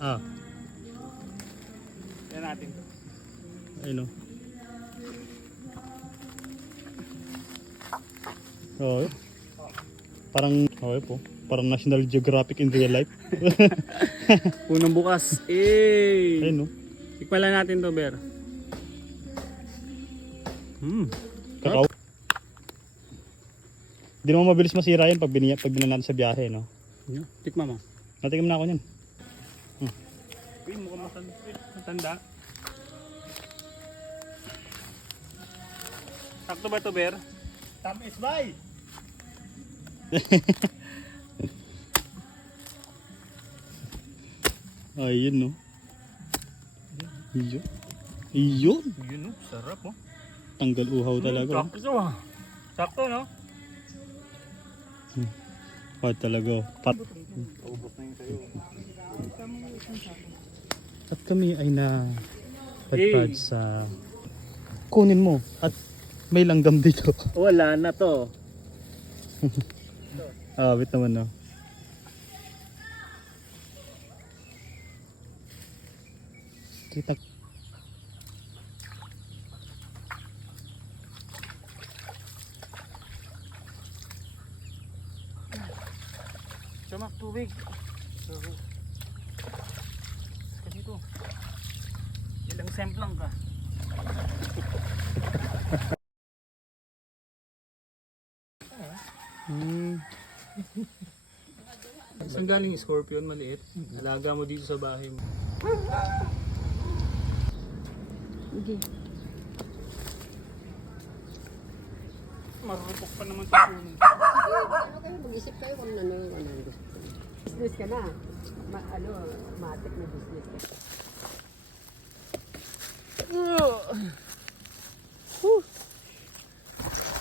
Ah, Yan natin to. ayun o. Oo. Parang, okay po. Parang National Geographic in real life. Punong bukas. Eh. Ayun o. Tikman lang natin to, Ber. Hmm. Kakao. Hindi naman mabilis masira yan pag, biniya, pag binan natin sa biyahe, no? Yun. Tikman mo. Natikim na ako niyan. Uy, mukhang matanda. matanda. Sakto ba to, Ber? Tamis bay! Ayun, no? Iyo. Iyo. Yun, no? Sarap, oh. Tanggal uhaw talaga. oh. Sakto, ah. Sakto, no? Oh, talaga. oh. Pat Ubus na yung sayo. At kami ay na padpad sa kunin mo at may langgam dito. Wala na to. Ah, wait naman no. Kita Sumak tubig. Ka dito. Ilang semplang ka. Hmm. Saan galing scorpion maliit? Alaga mo dito sa bahay mo. Hindi. Marupok pa naman sa puno. Ano kayo, mag-isip kayo kung ano yung ano yung gusto. Business ka na. Ma ano, matik na business ka.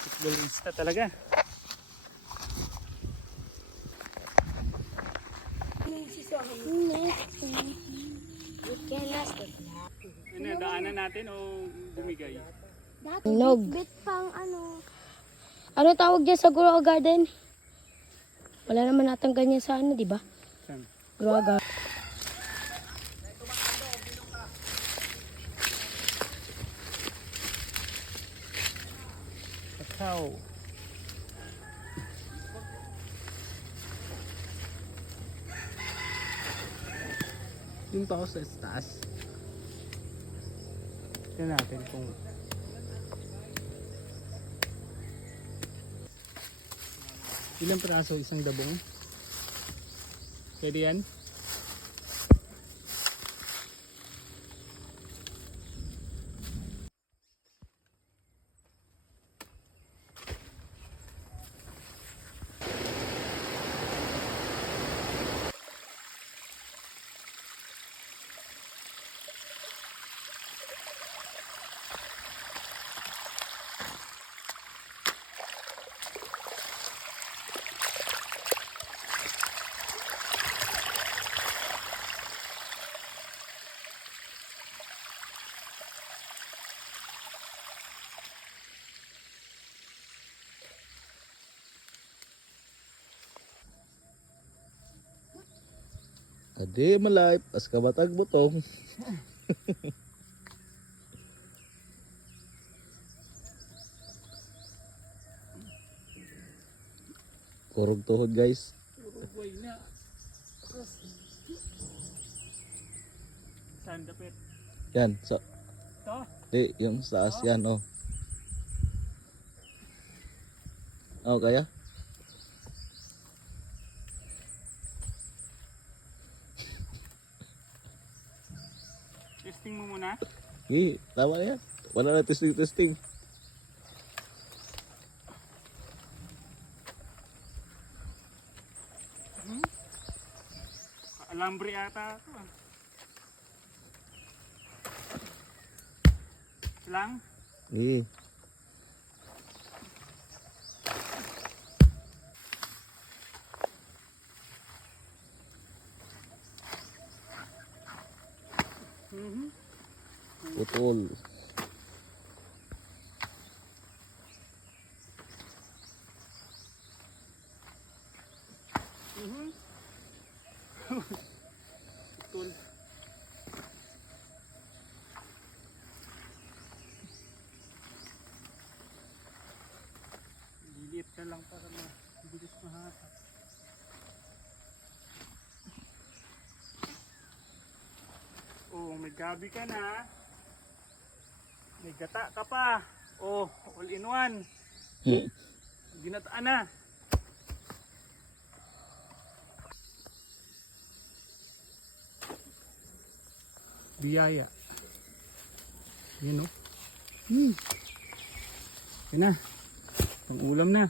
Futbolista talaga. Ano, daanan natin o bumigay? Dati Nog. bit pang ano. Ano tawag dyan sa Grow Garden? Wala naman natang ganyan sa ano, di ba? Garden. Kakao. Yung pa ako sa taas. Tignan natin kung ilang piraso isang dabong. Pwede yan? Adi malay, pas kabatag butong. Kurog tuhod guys. Uruguay na. Saan? Yan, sa Ito? di, yung sa taas oh. Oh, kaya? Testing mo muna. Gi, tama na yan. Wala na testing testing. Alambre ata ito ah. Lang? Mhm. putol. Mm-hmm. putol. Liliit lang para mabilis mahatak. Oh, may gabi ka na. May gata ka pa. Oh, all in one. Ginataan na. Biyaya. Yan o. Hmm. Yan na. Pang ulam na.